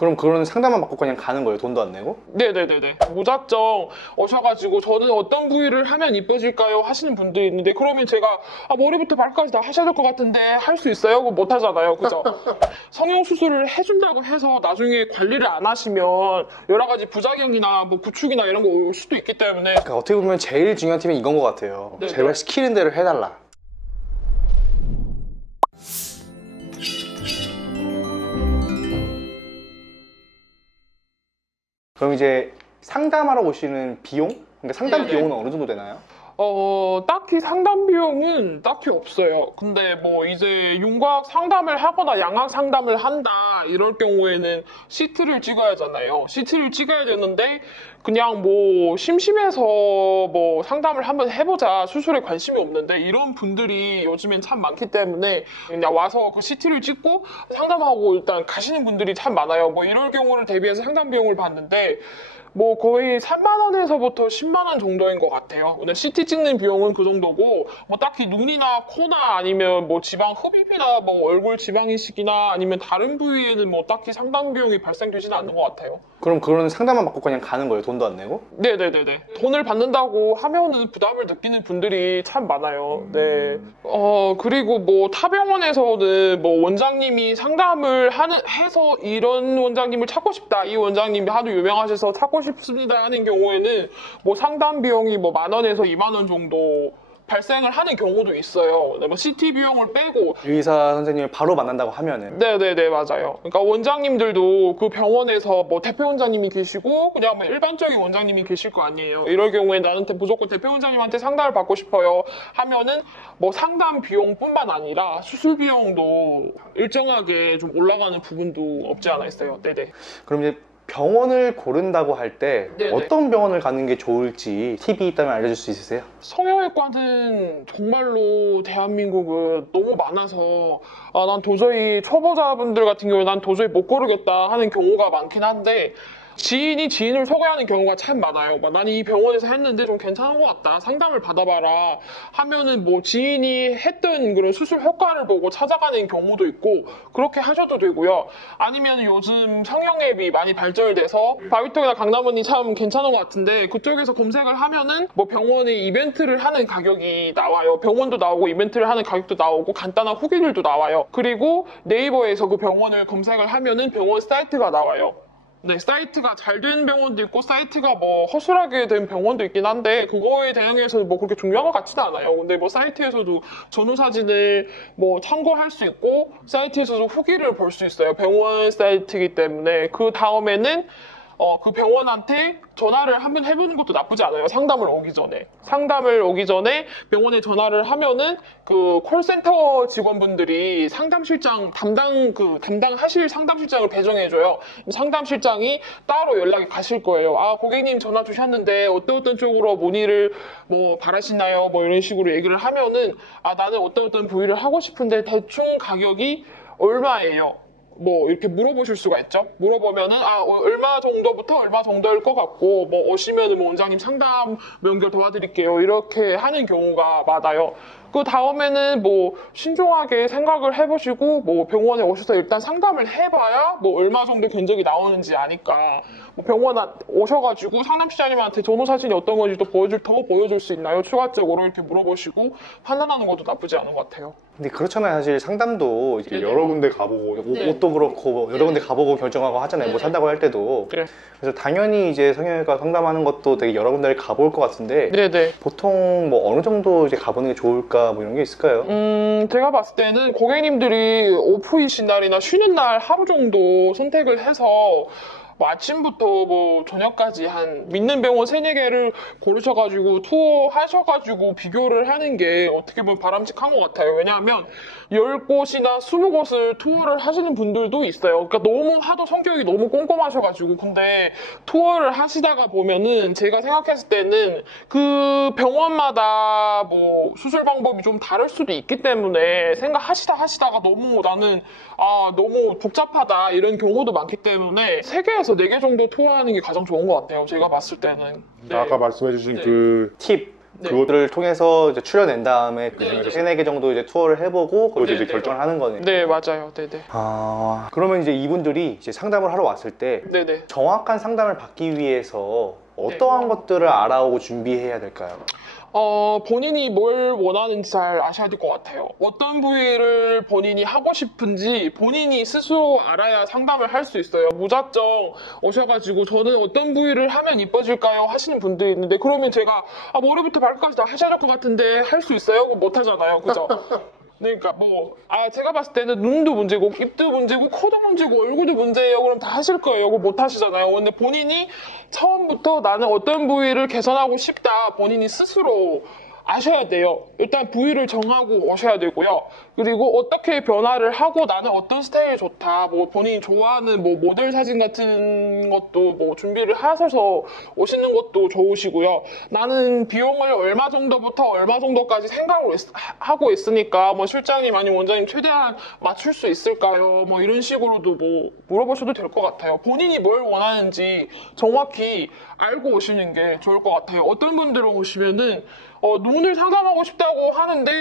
그럼 그런 상담만 받고 그냥 가는 거예요? 돈도 안 내고? 네네네네. 무작정 오셔가지고 저는 어떤 부위를 하면 이뻐질까요? 하시는 분들이 있는데 그러면 제가 머리부터 발끝까지 다 하셔야 될 것 같은데 할 수 있어요? 그거 못 하잖아요. 그죠? 성형수술을 해준다고 해서 나중에 관리를 안 하시면 여러 가지 부작용이나 뭐 구축이나 이런 거 올 수도 있기 때문에 그러니까 어떻게 보면 제일 중요한 팁이 이건 것 같아요. 네네. 제발 시키는 대로 해달라. 그럼 이제 상담하러 오시는 비용? 그러니까 상담 네네. 비용은 어느 정도 되나요? 딱히 상담 비용은 딱히 없어요. 근데 뭐 이제 윤곽 상담을 하거나 양악 상담을 한다 이럴 경우에는 CT를 찍어야 하잖아요. CT를 찍어야 되는데 그냥 뭐 심심해서 뭐 상담을 한번 해보자 수술에 관심이 없는데 이런 분들이 요즘엔 참 많기 때문에 그냥 와서 그 CT를 찍고 상담하고 일단 가시는 분들이 참 많아요. 뭐 이럴 경우를 대비해서 상담 비용을 받는데 뭐 거의 3만 원에서부터 10만 원 정도인 것 같아요. 근데 CT 찍는 비용은 그 정도고 뭐 딱히 눈이나 코나 아니면 뭐 지방 흡입이나 뭐 얼굴 지방 이식이나 아니면 다른 부위에는 뭐 딱히 상담 비용이 발생되지는 않는 것 같아요. 그럼 그런 상담만 받고 그냥 가는 거예요? 돈도 안 내고? 네네네네. 돈을 받는다고 하면은 부담을 느끼는 분들이 참 많아요. 네. 그리고 뭐 타병원에서는 뭐 원장님이 상담을 해서 이런 원장님을 찾고 싶다. 이 원장님이 하도 유명하셔서 찾고 싶습니다 하는 경우에는 뭐 상담 비용이 뭐 10,000원에서 20,000원 정도 발생을 하는 경우도 있어요. 뭐 CT 비용을 빼고 의사 선생님을 바로 만난다고 하면은 네네네 맞아요. 그러니까 원장님들도 그 병원에서 뭐 대표 원장님이 계시고 그냥 뭐 일반적인 원장님이 계실 거 아니에요. 이럴 경우에 나한테 무조건 대표 원장님한테 상담을 받고 싶어요 하면은 뭐 상담 비용뿐만 아니라 수술 비용도 일정하게 좀 올라가는 부분도 없지 않아 있어요. 네네. 그럼 이제 병원을 고른다고 할 때 네네. 어떤 병원을 가는 게 좋을지 팁이 있다면 알려줄 수 있으세요? 성형외과는 정말로 대한민국은 너무 많아서 난 도저히 초보자분들 같은 경우에 난 도저히 못 고르겠다 하는 경우가 많긴 한데 지인이 지인을 소개하는 경우가 참 많아요. 나는 이 병원에서 했는데 좀 괜찮은 것 같다. 상담을 받아봐라 하면은 뭐 지인이 했던 그런 수술 효과를 보고 찾아가는 경우도 있고 그렇게 하셔도 되고요. 아니면 요즘 성형 앱이 많이 발전돼서 바비톡이나 강남원이 참 괜찮은 것 같은데 그쪽에서 검색을 하면은 뭐 병원에 이벤트를 하는 가격이 나와요. 병원도 나오고 이벤트를 하는 가격도 나오고 간단한 후기들도 나와요. 그리고 네이버에서 그 병원을 검색을 하면은 병원 사이트가 나와요. 네, 사이트가 잘 된 병원도 있고 사이트가 뭐 허술하게 된 병원도 있긴 한데 그거에 대항해서 뭐 그렇게 중요한 것 같지는 않아요. 근데 뭐 사이트에서도 전후 사진을 뭐 참고할 수 있고 사이트에서도 후기를 볼 수 있어요. 병원 사이트이기 때문에 그 다음에는 그 병원한테 전화를 한번 해보는 것도 나쁘지 않아요. 상담을 오기 전에 병원에 전화를 하면은 그 콜센터 직원분들이 상담실장 담당하실 상담실장을 배정해줘요. 상담실장이 따로 연락이 가실 거예요. 고객님 전화 주셨는데 어떤 쪽으로 문의를 뭐 바라시나요? 뭐 이런 식으로 얘기를 하면은 나는 어떤 부위를 하고 싶은데 대충 가격이 얼마예요? 뭐 이렇게 물어보실 수가 있죠. 물어보면은 얼마 정도부터 얼마 정도일 것 같고 뭐 오시면은 뭐 원장님 상담 연결 도와드릴게요 이렇게 하는 경우가 많아요. 그 다음에는 뭐 신중하게 생각을 해보시고 뭐 병원에 오셔서 일단 상담을 해봐야 뭐 얼마 정도 견적이 나오는지 아니까 뭐 병원 오셔가지고 상담실장님한테 전후 사진이 어떤 건지 더 보여줄 수 있나요? 추가적으로 이렇게 물어보시고 판단하는 것도 나쁘지 않은 것 같아요. 근데 그렇잖아요. 사실 상담도 이제 네네. 여러 군데 가보고 옷도 그렇고 뭐 여러 군데 가보고 결정하고 하잖아요. 뭐 산다고 할 때도. 그래. 그래서 당연히 이제 성형외과 상담하는 것도 되게 여러 군데를 가볼 것 같은데 네네. 보통 뭐 어느 정도 이제 가보는 게 좋을까 뭐 이런 게 있을까요? 제가 봤을 때는 고객님들이 오프이신 날이나 쉬는 날 하루 정도 선택을 해서 뭐 아침부터 뭐 저녁까지 한 믿는 병원 3-4개를 고르셔가지고 투어 하셔가지고 비교를 하는 게 어떻게 보면 바람직한 것 같아요. 왜냐하면 10곳이나 20곳을 투어를 하시는 분들도 있어요. 그러니까 너무 하도 성격이 너무 꼼꼼하셔가지고 근데 투어를 하시다가 보면은 제가 생각했을 때는 그 병원마다 뭐 수술 방법이 좀 다를 수도 있기 때문에 생각하시다가 너무 나는 너무 복잡하다 이런 경우도 많기 때문에 3개에서 4개 정도 투어하는 게 가장 좋은 것 같아요. 제가 봤을 때는. 네. 아까 말씀해주신 네. 그 팁 네. 그거를 통해서 이제 출연낸 다음에 그 네. 중에 3-4개 정도 이제 투어를 해보고 거기서 이제 네. 결정을 하는 거네요. 네, 맞아요. 네네. 아, 그러면 이제 이분들이 이제 상담을 하러 왔을 때 네네. 정확한 상담을 받기 위해서 어떠한 것들을 알아오고 준비해야 될까요? 본인이 뭘 원하는지 잘 아셔야 될 것 같아요. 어떤 부위를 본인이 하고 싶은지 본인이 스스로 알아야 상담을 할 수 있어요. 무작정 오셔가지고 저는 어떤 부위를 하면 이뻐질까요? 하시는 분들이 있는데 그러면 제가 머리부터 발끝까지 다 하셔야 될 것 같은데 할 수 있어요? 못 하잖아요. 그죠? 그러니까 제가 봤을 때는 눈도 문제고 입도 문제고 코도 문제고 얼굴도 문제예요. 그럼 다 하실 거예요. 그거 못 하시잖아요. 근데 본인이 처음부터 나는 어떤 부위를 개선하고 싶다 본인이 스스로 아셔야 돼요. 일단 부위를 정하고 오셔야 되고요. 그리고 어떻게 변화를 하고 나는 어떤 스타일이 좋다. 본인이 좋아하는 모델 사진 같은 것도 준비를 하셔서 오시는 것도 좋으시고요. 나는 비용을 얼마 정도부터 얼마 정도까지 생각을 하고 있으니까 실장님 아니면 원장님 최대한 맞출 수 있을까요? 이런 식으로도 물어보셔도 될 것 같아요. 본인이 뭘 원하는지 정확히 알고 오시는 게 좋을 것 같아요. 어떤 분들은 오시면은 눈을 상담하고 싶다고 하는데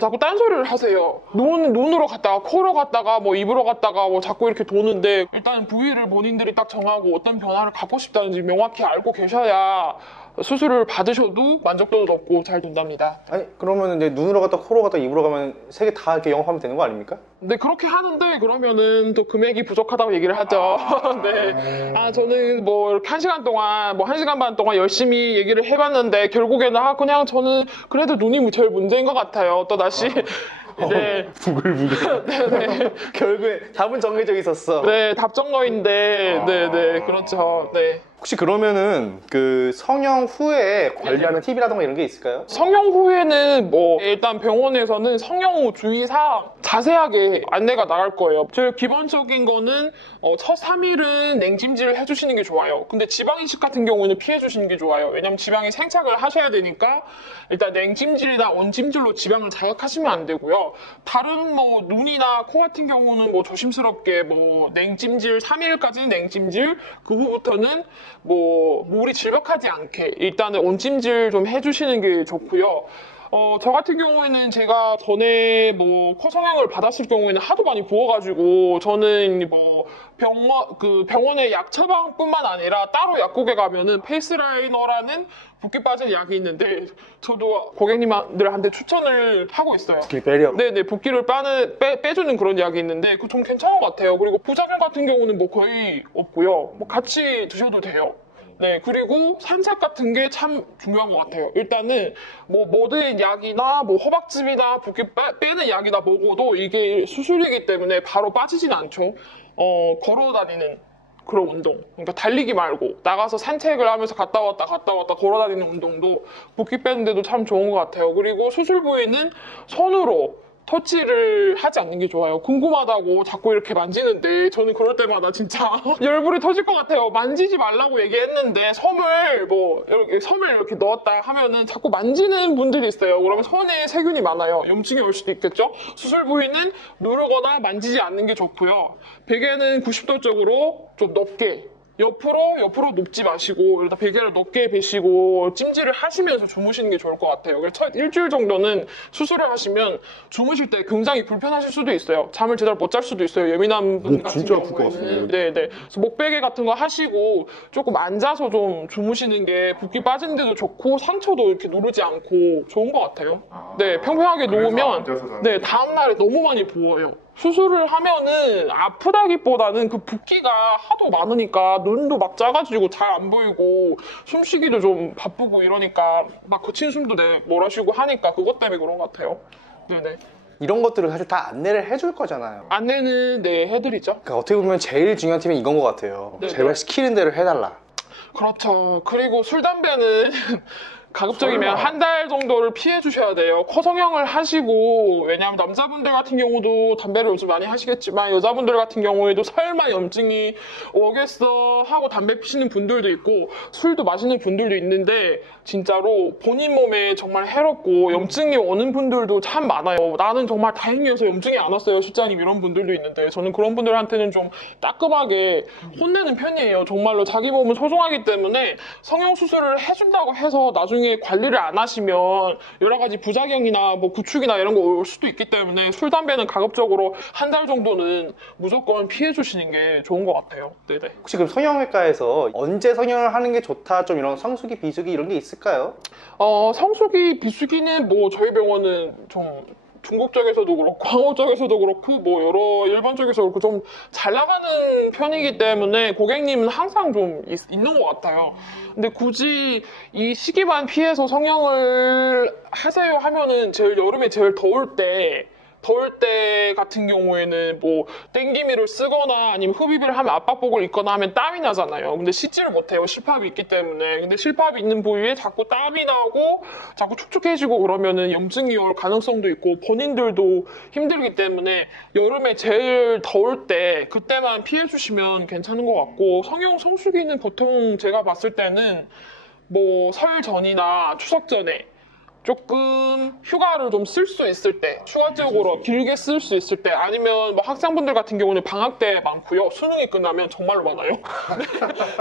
자꾸 딴소리를 하세요. 눈으로 갔다가 코로 갔다가 입으로 갔다가 자꾸 이렇게 도는데 일단 부위를 본인들이 딱 정하고 어떤 변화를 갖고 싶다는지 명확히 알고 계셔야 수술을 받으셔도 만족도도 높고 잘 된답니다. 아니 그러면 이제 눈으로 갔다 코로 갔다 입으로 가면 3개 다 이렇게 영업하면 되는 거 아닙니까? 네, 그렇게 하는데 그러면은 또 금액이 부족하다고 얘기를 하죠. 네. 저는 이렇게 1시간 동안 1시간 반 동안 열심히 얘기를 해봤는데 결국에는 그냥 저는 그래도 눈이 제일 문제인 것 같아요. 또 다시 네. 부글부글. 네네. 결국에 답은 정해져 있었어. 네, 답정너인데, 네네, 그렇죠. 네. 혹시 그러면은 그 성형 후에 관리하는 팁이라던가 이런 게 있을까요? 성형 후에는 일단 병원에서는 성형 후 주의사항 자세하게 안내가 나갈 거예요. 제일 기본적인 거는 첫 3일은 냉찜질을 해주시는 게 좋아요. 근데 지방 이식 같은 경우는 피해 주시는 게 좋아요. 왜냐면 지방이 생착을 하셔야 되니까 일단 냉찜질이나 온찜질로 지방을 자극하시면 안 되고요. 다른 눈이나 코 같은 경우는 조심스럽게 냉찜질 3일까지는 냉찜질, 그 후부터는 물이 질벽하지 않게 일단은 온찜질 좀 해주시는 게 좋고요. 저 같은 경우에는 제가 전에 코 성형을 받았을 경우에는 하도 많이 부어가지고 저는 병원의 약 처방뿐만 아니라 따로 약국에 가면은 페이스라이너라는 붓기 빠질 약이 있는데 저도 고객님들한테 추천을 하고 있어요. 붓기 빼려. 네네, 붓기를 빼주는 그런 약이 있는데 좀 괜찮은 것 같아요. 그리고 부작용 같은 경우는 거의 없고요. 같이 드셔도 돼요. 네, 그리고 산책 같은 게 참 중요한 것 같아요. 일단은 모든 약이나 호박즙이나 붓기 빼는 약이나 먹어도 이게 수술이기 때문에 바로 빠지진 않죠. 걸어 다니는 그런 운동, 그러니까 달리기 말고 나가서 산책을 하면서 갔다 왔다 걸어 다니는 운동도 붓기 빼는데도 참 좋은 것 같아요. 그리고 수술 부위는 손으로 터치를 하지 않는 게 좋아요. 궁금하다고 자꾸 이렇게 만지는데 저는 그럴 때마다 진짜 열불이 터질 것 같아요. 만지지 말라고 얘기했는데 섬을 이렇게 넣었다 하면은 자꾸 만지는 분들이 있어요. 그러면 손에 세균이 많아요. 염증이 올 수도 있겠죠. 수술 부위는 누르거나 만지지 않는 게 좋고요. 베개는 90도 쪽으로 좀 높게 옆으로 눕지 마시고 일단 베개를 높게 베시고 찜질을 하시면서 주무시는 게 좋을 것 같아요. 그래서 첫 일주일 정도는 수술을 하시면 주무실 때 굉장히 불편하실 수도 있어요. 잠을 제대로 못 잘 수도 있어요. 예민한 분 같은 진짜 아플 것 경우에는. 같습니다. 네네. 그래서 목베개 같은 거 하시고 조금 앉아서 좀 주무시는 게 붓기 빠지는 데도 좋고 상처도 이렇게 누르지 않고 좋은 것 같아요. 네, 평평하게 누우면 네, 다음날에 너무 많이 부어요. 수술을 하면은 아프다기보다는 그 붓기가 하도 많으니까 눈도 막 작아지고 잘 안 보이고 숨쉬기도 좀 바쁘고 이러니까 막 거친 숨도 몰아쉬고 하니까 그것 때문에 그런 것 같아요. 네네. 이런 것들을 사실 다 안내를 해줄 거잖아요. 안내는 네, 해드리죠. 그러니까 어떻게 보면 제일 중요한 팁은 이건 것 같아요. 네네. 제발 시키는 대로 해달라. 그렇죠. 그리고 술, 담배는 가급적이면 한 달 정도를 피해 주셔야 돼요. 코 성형을 하시고, 왜냐하면 남자분들 같은 경우도 담배를 요즘 많이 하시겠지만 여자분들 같은 경우에도 설마 염증이 오겠어 하고 담배 피시는 분들도 있고 술도 마시는 분들도 있는데 진짜로 본인 몸에 정말 해롭고 염증이 오는 분들도 참 많아요. 나는 정말 다행이어서 염증이 안 왔어요, 실장님, 이런 분들도 있는데 저는 그런 분들한테는 좀 따끔하게 혼내는 편이에요. 정말로 자기 몸은 소중하기 때문에 성형 수술을 해준다고 해서 나중에 나중에 관리를 안 하시면 여러 가지 부작용이나 뭐 구축이나 이런 거 올 수도 있기 때문에 술, 담배는 가급적으로 한 달 정도는 무조건 피해 주시는 게 좋은 것 같아요. 네네. 혹시 그럼 성형외과에서 언제 성형을 하는 게 좋다, 좀 이런 성수기, 비수기 이런 게 있을까요? 성수기, 비수기는 뭐 저희 병원은 좀 중국 쪽에서도 그렇고 광호 쪽에서도 그렇고 뭐 여러 일반 쪽에서 그렇고 좀 잘 나가는 편이기 때문에 고객님은 항상 좀 있는 것 같아요. 근데 굳이 이 시기만 피해서 성형을 하세요 하면은 여름에 제일 더울 때 같은 경우에는 뭐 땡기미를 쓰거나 아니면 흡입을 하면 압박복을 입거나 하면 땀이 나잖아요. 근데 씻지를 못해요. 실밥이 있기 때문에. 근데 실밥이 있는 부위에 자꾸 땀이 나고 자꾸 축축해지고 그러면은 염증이 올 가능성도 있고 본인들도 힘들기 때문에 여름에 제일 더울 때 그때만 피해 주시면 괜찮은 것 같고, 성형 성수기는 보통 제가 봤을 때는 뭐 설 전이나 추석 전에 조금 휴가를 좀 쓸 수 있을 때, 추가적으로 길게 쓸 수 있을 때, 아니면 뭐 학생분들 같은 경우는 방학 때 많고요. 수능이 끝나면 정말로 많아요.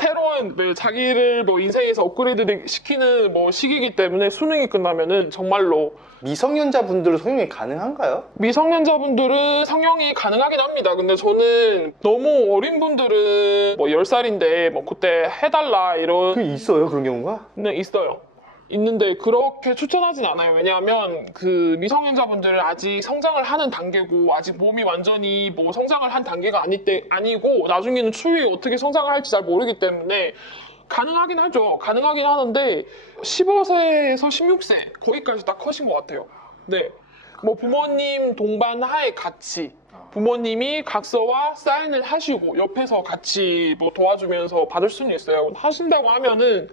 새로운 자기를 뭐 인생에서 업그레이드 시키는 뭐 시기이기 때문에 수능이 끝나면은 정말로. 미성년자분들은 성형이 가능한가요? 미성년자분들은 성형이 가능하긴 합니다. 근데 저는 너무 어린 분들은 뭐 10살인데 뭐 그때 해달라 이런. 그게 있어요, 그런 경우가? 네, 있어요. 있는데 그렇게 추천하진 않아요. 왜냐하면 그 미성년자분들은 아직 성장을 하는 단계고, 아직 몸이 완전히 뭐 성장을 한 단계가 아니고 나중에는 추후에 어떻게 성장을 할지 잘 모르기 때문에 가능하긴 하죠. 가능하긴 하는데 15세에서 16세 거기까지 딱 커신 것 같아요. 네, 뭐 부모님 동반 하에 같이 부모님이 각서와 사인을 하시고 옆에서 같이 뭐 도와주면서 받을 수는 있어요. 하신다고 하면은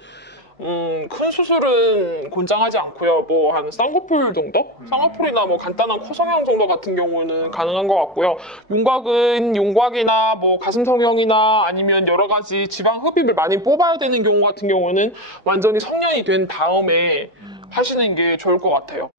큰 수술은 권장하지 않고요. 뭐 한 쌍꺼풀 정도? 쌍꺼풀이나 뭐 간단한 코 성형 정도 같은 경우는 가능한 것 같고요. 윤곽은 윤곽이나 뭐 가슴 성형이나 아니면 여러 가지 지방 흡입을 많이 뽑아야 되는 경우 같은 경우는 완전히 성년이 된 다음에 하시는 게 좋을 것 같아요.